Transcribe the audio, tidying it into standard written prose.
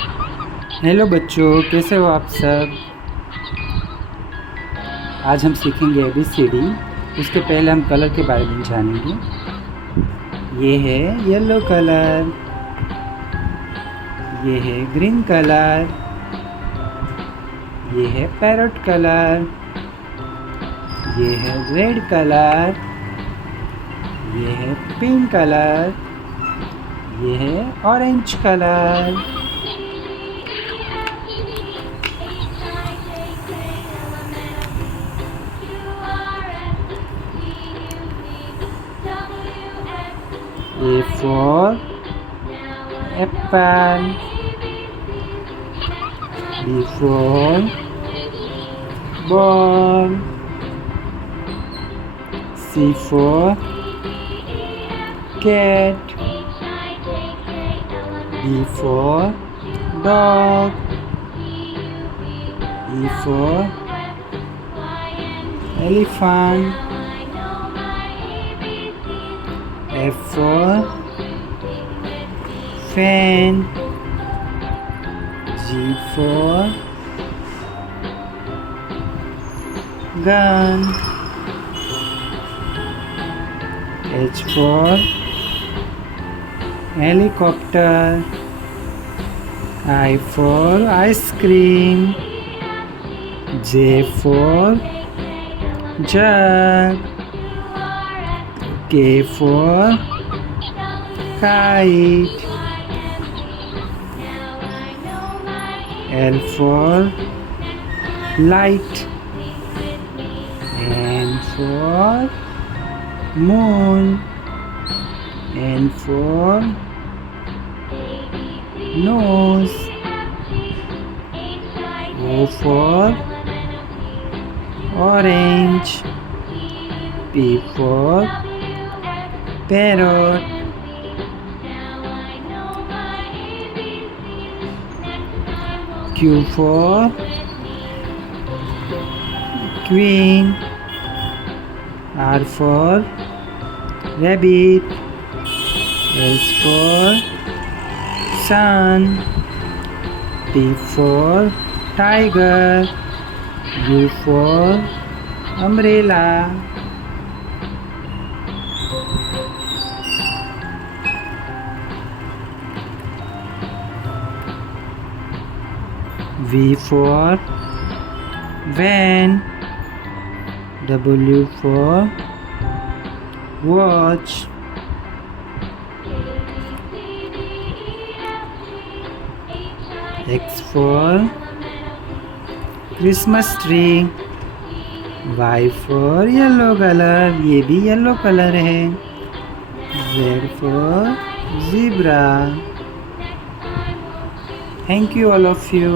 Hello बच्चों, कैसे हो आप सब। आज हम सीखेंगे ABCD। उसके पहले हम कलर के बारे में जानेंगे। ये है येलो कलर, ये है ग्रीन कलर, ये है पैरोट कलर, ये है रेड कलर, ये है पिंक कलर, ये है orange colour. A for apple, B for ball, C for cat, D for dog, E for elephant, F for fan, G for gun, H for helicopter, I for ice cream, J for jug, K for kite, L for light, N for moon, N for nose, O for orange, P for parrot, Q for queen, R for rabbit, S for sun, T for tiger, U for umbrella. V for van, W for watch, X for Christmas tree, Y for yellow color, ये भी yellow colour है, Z for zebra. Thank you all of you.